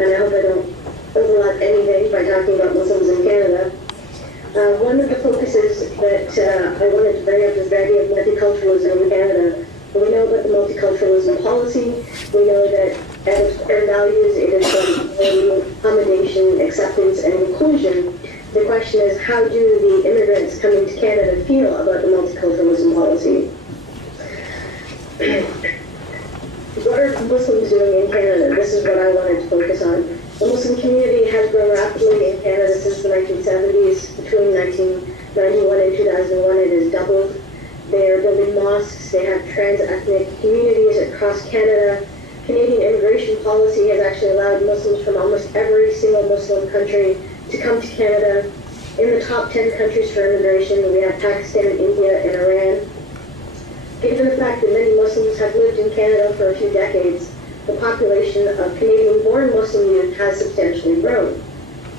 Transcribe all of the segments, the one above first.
and I hope I don't overlap anything by talking about Muslims in Canada. One of the focuses that I wanted to bring up is the idea of multiculturalism in Canada. We know about the multiculturalism policy. We know that at its core values, it is about accommodation, acceptance, and inclusion. The question is, how do the immigrants coming to Canada feel about the multiculturalism policy? What are Muslims doing in Canada? This is what I wanted to focus on. The Muslim community has grown rapidly in Canada since the 1970s. Between 1991 and 2001, it has doubled. They are building mosques. They have trans-ethnic communities across Canada. Canadian immigration policy has actually allowed Muslims from almost every single Muslim country to come to Canada. In the top 10 countries for immigration, we have Pakistan, India, and Iran. Given the fact that many Muslims have lived in Canada for a few decades, the population of Canadian-born Muslim youth has substantially grown.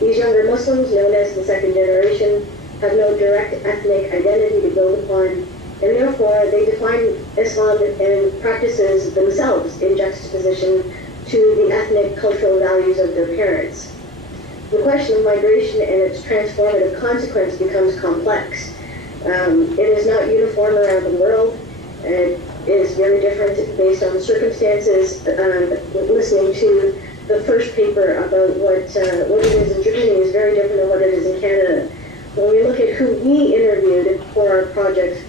These younger Muslims, known as the second generation, have no direct ethnic identity to build upon, and therefore they define Islam and practices themselves in juxtaposition to the ethnic cultural values of their parents. The question of migration and its transformative consequence becomes complex. It is not uniform around the world. It is very different based on the circumstances. Listening to the first paper about what it is in Germany is very different than what it is in Canada. When we look at who we interviewed for our project,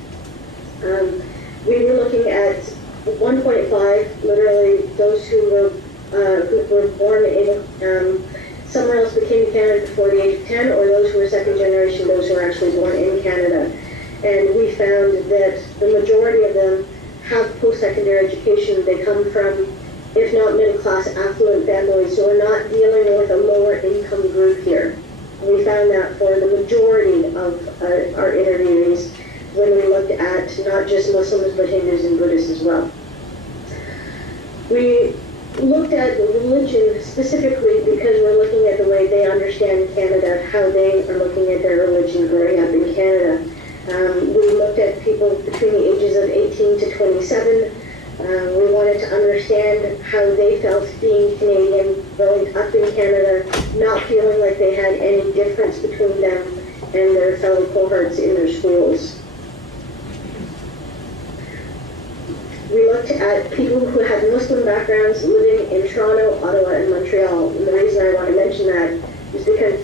we were looking at 1.5, literally those who were born in somewhere else but came to Canada before the age of 10, or those who were second generation, those who were actually born in Canada. And we found that the majority of them have post-secondary education. They come from, if not middle-class, affluent families, so we're not dealing with a lower-income group here. We found that for the majority of our interviewees when we looked at not just Muslims, but Hindus and Buddhists as well. We looked at religion specifically because we're looking at the way they understand Canada, how they are looking at their religion growing up in Canada. We looked at people between the ages of 18 to 27. We wanted to understand how they felt being Canadian, growing up in Canada, not feeling like they had any difference between them and their fellow cohorts in their schools. We looked at people who had Muslim backgrounds living in Toronto, Ottawa, and Montreal. And the reason I want to mention that is because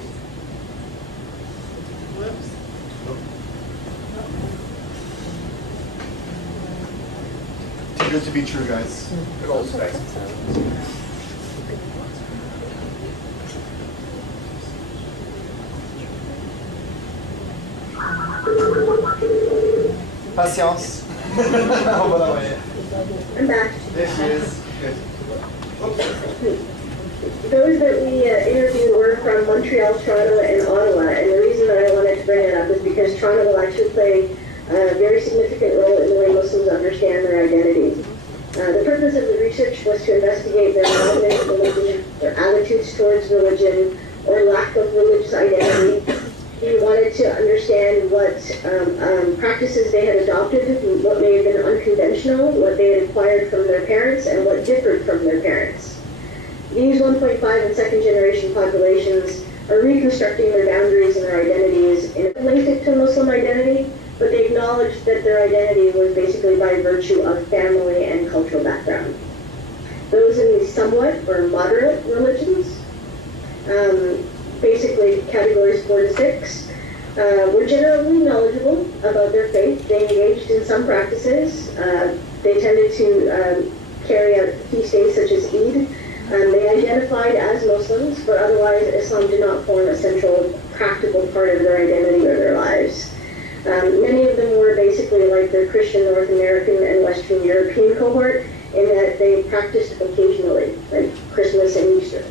too good to be true, guys. Good old space. Patience. I'm back. There she is. Good. Those that we interviewed were from Montreal, Toronto, and Ottawa, and the reason that I wanted to bring it up is because Toronto will actually play a very significant role in the way Muslims understand their identity. The purpose of the research was to investigate their knowledge of religion, their attitudes towards religion, or lack of religious identity. We wanted to understand what practices they had adopted, what may have been unconventional, what they had acquired from their parents, and what differed from their parents. These 1.5 and second generation populations are reconstructing their boundaries and their identities and linked it to Muslim identity, but they acknowledged that their identity was basically by virtue of family and cultural background. Those in these somewhat or moderate religions, basically categories 4 to 6, were generally knowledgeable about their faith. They engaged in some practices. They tended to carry out feast days such as Eid. They identified as Muslims, but otherwise Islam did not form a central practical part of their identity or their lives. Many of them were basically like their Christian North American and Western European cohort in that they practiced occasionally, like Christmas and Easter.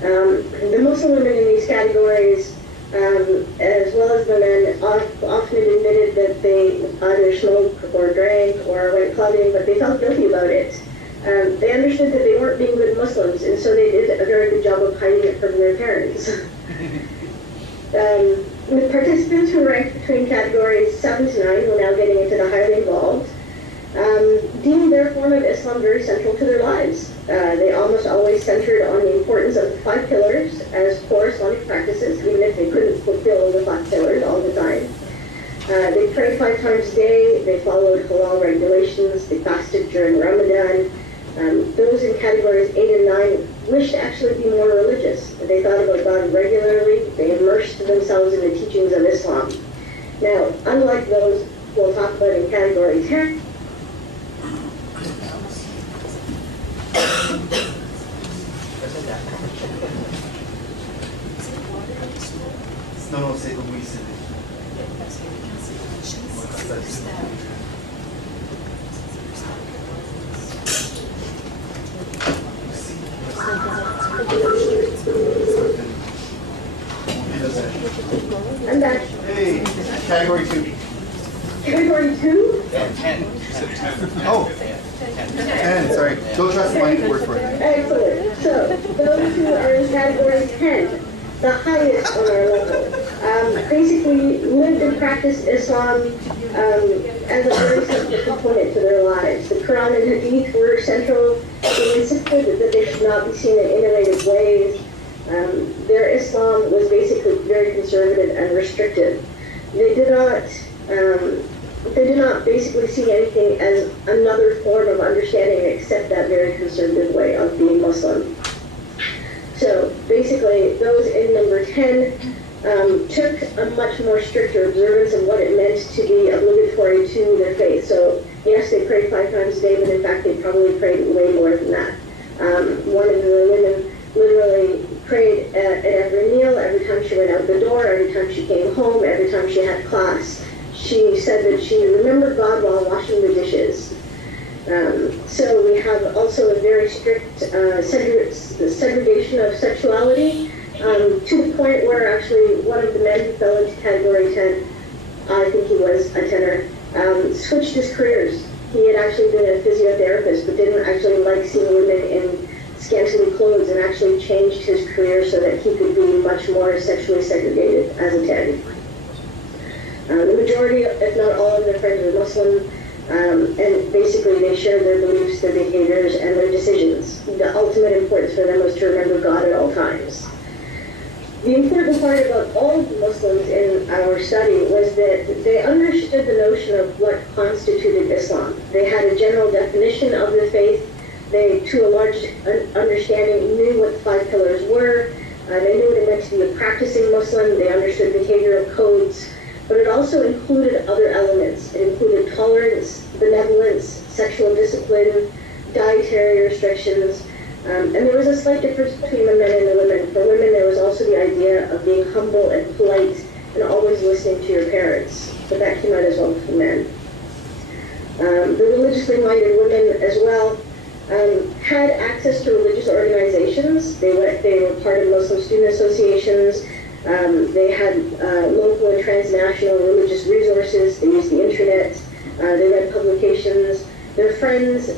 The Muslim women in these categories, as well as the men, often admitted that they either smoked or drank or went clubbing, but they felt guilty about it. They understood that they weren't being good Muslims, and so they did a very good job of hiding it from their parents. The participants who ranked between categories 7 to 9, we're now getting into the highly involved, deemed their form of Islam very central to their lives. They almost always centered on the importance of the 5 pillars as core Islamic practices, even if they couldn't fulfill the 5 pillars all the time. They prayed 5 times a day, they followed halal regulations, they fasted during Ramadan. Those in categories 8 and 9 wished to actually be more religious. They thought about God regularly, they immersed themselves in the teachings of Islam. Now, unlike those we'll talk about in category 10, No, say the we said it. I'm back. Hey, category 2. Category 2? 10. Oh, 10, sorry. Don't trust my word for it. Excellent. So, those who are in category 10, the highest on our level, basically lived and practiced Islam as a very central component to their lives. The Quran and Hadith were central. They insisted that they should not be seen in innovative ways. Their Islam was basically very conservative and restrictive. They did not basically see anything as another form of understanding except that very conservative way of being Muslim. So basically, those in number 10 took a much more stricter observance of what it meant to be obligatory to their faith. So yes, they prayed 5 times a day, but in fact they probably prayed way more than that. One of the women literally prayed at every meal, every time she went out the door, every time she came home, every time she had class. She said that she remembered God while washing the dishes. So we have also a very strict segregation of sexuality, to the point where actually one of the men who fell into category 10, I think he was a tenor, switched his careers. He had actually been a physiotherapist, but didn't actually like seeing women in scantily clothes, and actually changed his career so that he could be much more sexually segregated as a 10. The majority, if not all of their friends were Muslim, and basically they shared their beliefs, their behaviors, and their decisions. The ultimate importance for them was to remember God at all times. The important part about all of the Muslims in our study was that they understood the notion of what constituted Islam. They had a general definition of the faith. They, to a large understanding, knew what the 5 pillars were. They knew what it meant to be a practicing Muslim. They understood behavioral codes. But it also included other elements. It included tolerance, benevolence, sexual discipline, dietary restrictions, and there was a slight difference between the men and the women. For women, there was also the idea of being humble and polite and always listening to your parents, but that came out as well for men. The religiously minded women as well had access to religious organizations. They were part of Muslim student associations. They had local and transnational religious resources. They used the internet. They read publications. Their friends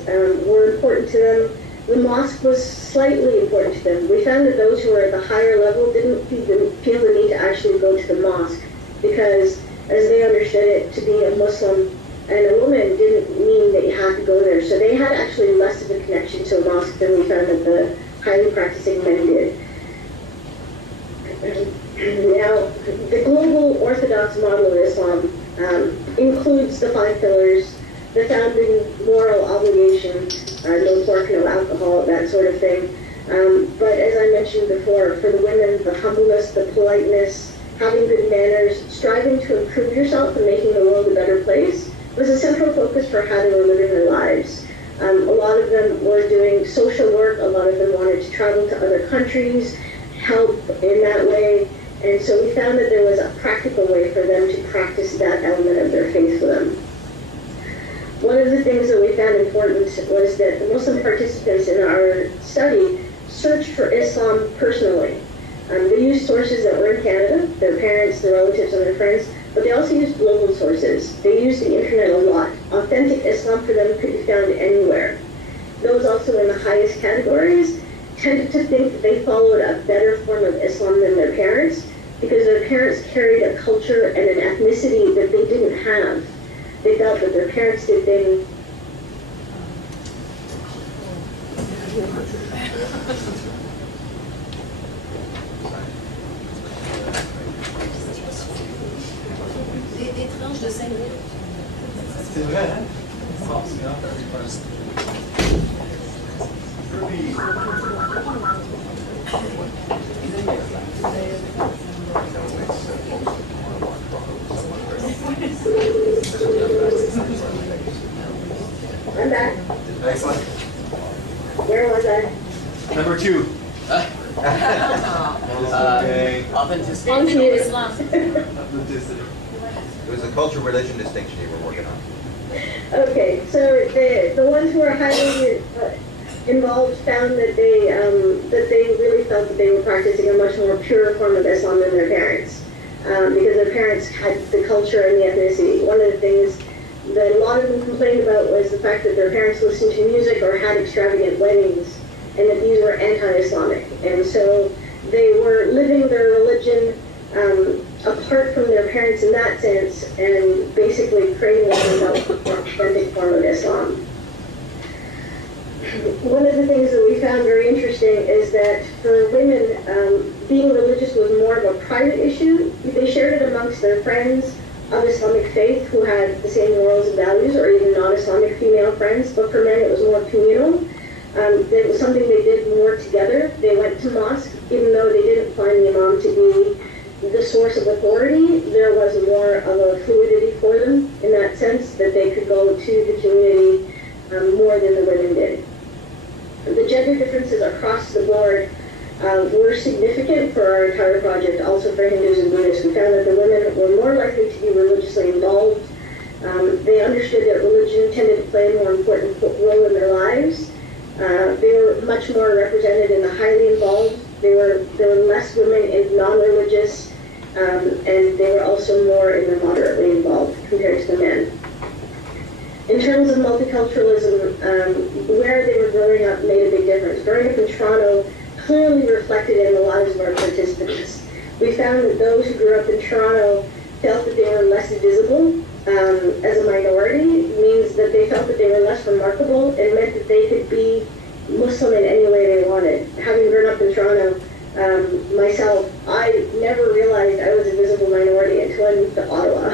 were important to them. The mosque was slightly important to them. We found that those who were at the higher level didn't feel the need to actually go to the mosque, because as they understood it, to be a Muslim and a woman didn't mean that you had to go there. So they had actually less of a connection to a mosque than we found that the highly practicing men did. Now, the global Orthodox model of Islam includes the 5 pillars, the founding moral obligation, no pork, no alcohol, that sort of thing. But as I mentioned before, for the women, the humbleness, the politeness, having good manners, striving to improve yourself and making the world a better place was a central focus for how they were living their lives. A lot of them were doing social work, a lot of them wanted to travel to other countries, help in that way, and so we found that there was a practical way for them to practice that element of their faith for them. One of the things that we found important was that the Muslim participants in our study searched for Islam personally. They used sources that were in Canada, their parents, their relatives, and their friends, but they also used global sources. They used the internet a lot. Authentic Islam for them could be found anywhere. Those also in the highest categories tended to think that they followed a better form of Islam than their parents, because their parents carried a culture and an ethnicity that they didn't have. They felt that their parents did things. I'm back. Excellent. Where was I? Number 2. Authenticity. On to Islam. Authenticity. It was the culture-religion distinction you were working on. Okay, so the ones who are highly involved found that they really felt that they were practicing a much more pure form of Islam than their parents, because their parents had the culture and the ethnicity. One of the things that a lot of them complained about was the fact that their parents listened to music or had extravagant weddings, and that these were anti-Islamic. And so they were living their religion apart from their parents in that sense, and basically creating a more authentic form of Islam. One of the things that we found very interesting is that for women, being religious was more of a private issue. They shared it amongst their friends of Islamic faith who had the same morals and values, or even non-Islamic female friends, but for men it was more communal. It was something they did more together. They went to mosque, even though they didn't find the imam to be the source of authority. There was more of a fluidity for them in that sense, that they could go to the community more than the women did. The gender differences across the board were significant for our entire project, also for Hindus and Buddhists. We found that the women were more likely to be religiously involved. They understood that religion tended to play a more important role in their lives. They were much more represented in the highly involved. There were less women in non-religious, and they were also more in the moderately involved compared to the men. In terms of multiculturalism, where they were growing up made a big difference. Growing up in Toronto clearly reflected in the lives of our participants. We found that those who grew up in Toronto felt that they were less visible as a minority. Means that they felt that they were less remarkable. It meant that they could be Muslim in any way they wanted. Having grown up in Toronto myself, I never realized I was a visible minority until I moved to Ottawa.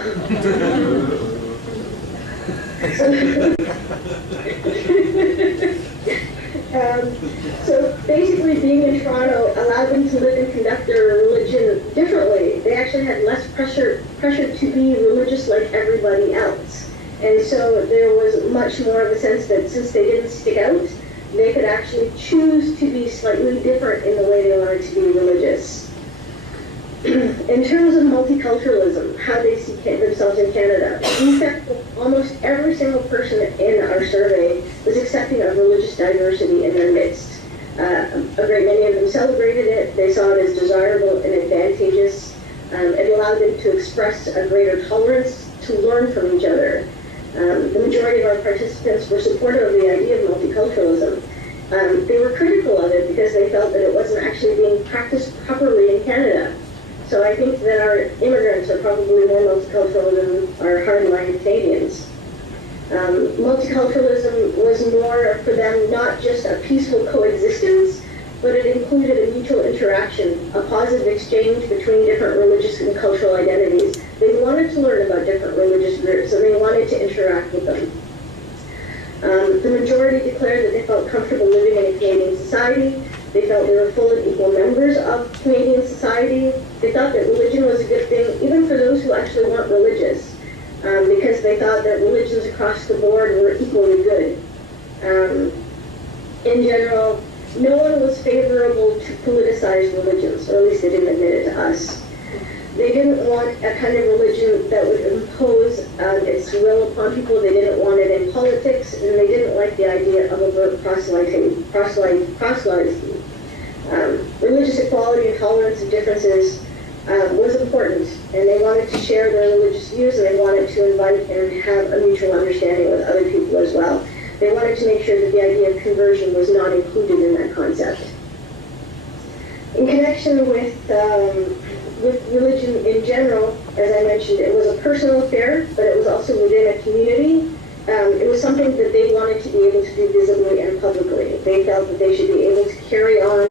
So basically being in Toronto allowed them to live and conduct their religion differently. They actually had less pressure to be religious like everybody else. And so there was much more of a sense that since they didn't stick out, they could actually choose to be slightly different in the way they wanted to be religious. In terms of multiculturalism, how they see themselves in Canada, we found that almost every single person in our survey was accepting of religious diversity in their midst. A great many of them celebrated it. They saw it as desirable and advantageous. It allowed them to express a greater tolerance to learn from each other. The majority of our participants were supportive of the idea of multiculturalism. They were critical of it because they felt that it wasn't actually being practiced properly in Canada. So I think that our immigrants are probably more multicultural than our hardline Canadians. Multiculturalism was more for them not just a peaceful coexistence, but it included a mutual interaction, a positive exchange between different religious and cultural identities. They wanted to learn about different religious groups, and they wanted to interact with them. The majority declared that they felt comfortable living in a Canadian society. They felt they were full and equal members of Canadian society. They thought that religion was a good thing, even for those who actually weren't religious, because they thought that religions across the board were equally good. In general, no one was favorable to politicized religions, or at least they didn't admit it to us. They didn't want a kind of religion that would impose its will upon people. They didn't want it in politics, and they didn't like the idea of overt proselytizing. Religious equality and tolerance of differences was important, and they wanted to share their religious views, and they wanted to invite and have a mutual understanding with other people as well. They wanted to make sure that the idea of conversion was not included in that concept. In connection with religion in general, as I mentioned, it was a personal affair, but it was also within a community. It was something that they wanted to be able to do visibly and publicly. They felt that they should be able to carry on